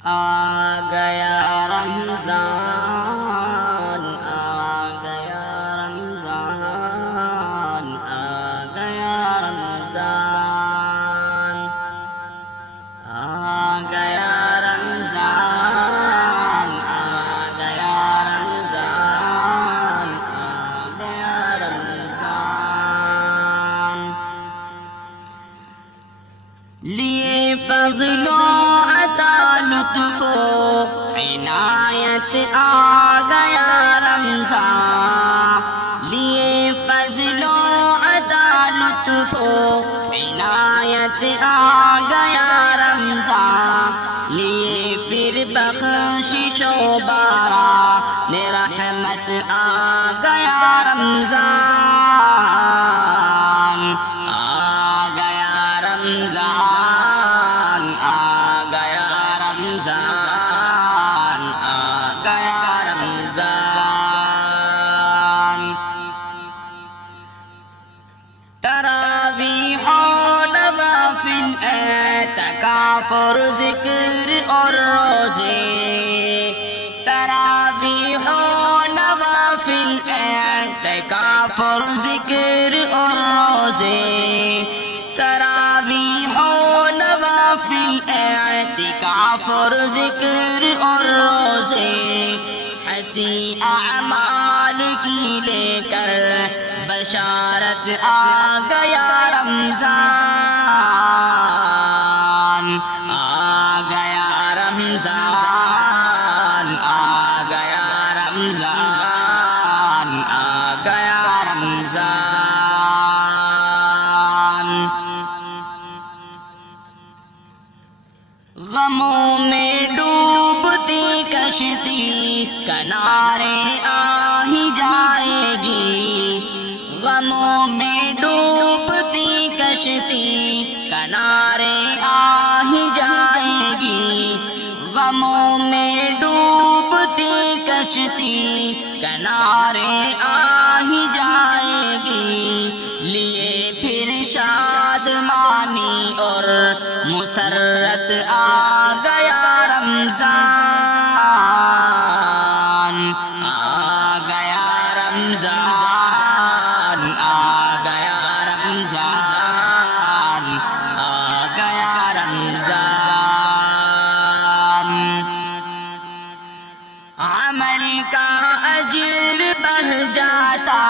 آ گیا رمضان، آ گیا رمضان، آ گیا رمضان، آ گیا رمضان، آ گیا رمضان، آ گیا رمضان، لیے فضل و عطا لطف و عنایت آ گیا رمضان، لیے فضل و عطا لطف و عنایت آ گیا رمضان، لیے پھر بخشش و باران رحمت آ گیا رمضان، آ گیا رمضان، آ گیا رمضان، آ گیا رمضان، تراویح و نوافل اعتکاف اور ذکر اور روزے، تراویح و نوافل اعتکاف اور ذکر اور روزے، تراویح و نوافل اعتکاف اور ذکر اور روزے، حسی اعمال کی لے کر بشارت آ گیا رمضان، آ گیا رمضان، آ گیا رمضان، آ گیا رمضان، غموں میں ڈوبتی کشتی کنارے آ ہی جائے گی، غموں میں ڈوبتی کشتی کنارے آ ہی جائے گی، غموں میں ڈوبتی کشتی کنارے آ ہی جائے گی، لیے پھر شادمانی اور مسرت آ گیا رمضان، آ گیا رمضان، آ گیا رمضان، آ گیا رمضان، عمل کا اجر بڑھ جاتا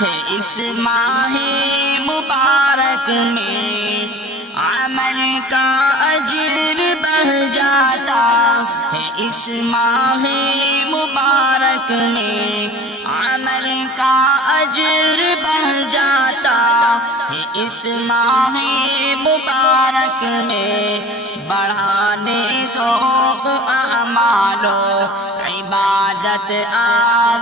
ہے اس ماہ مبارک میں، عمل کا اجر بڑھ جاتا ہے اس ماہ مبارک میں، عمل کا اجر بڑھ جاتا ہے اس ماہ مبارک میں، بڑھانے ذوق اعمال و عبادت آ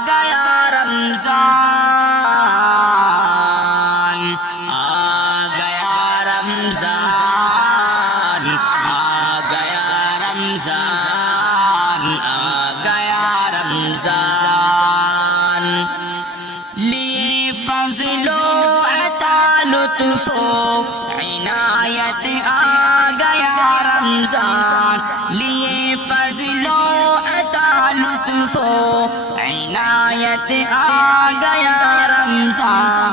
گیا رمضان، آ گیا رمضان، آ گیا رمضان، آ گیا رمضان، لیے فضل و عطا لطف و عنایت آ گیا رمضان، لیے فضل و عطا لطف و عنایت آ گیا رمضان،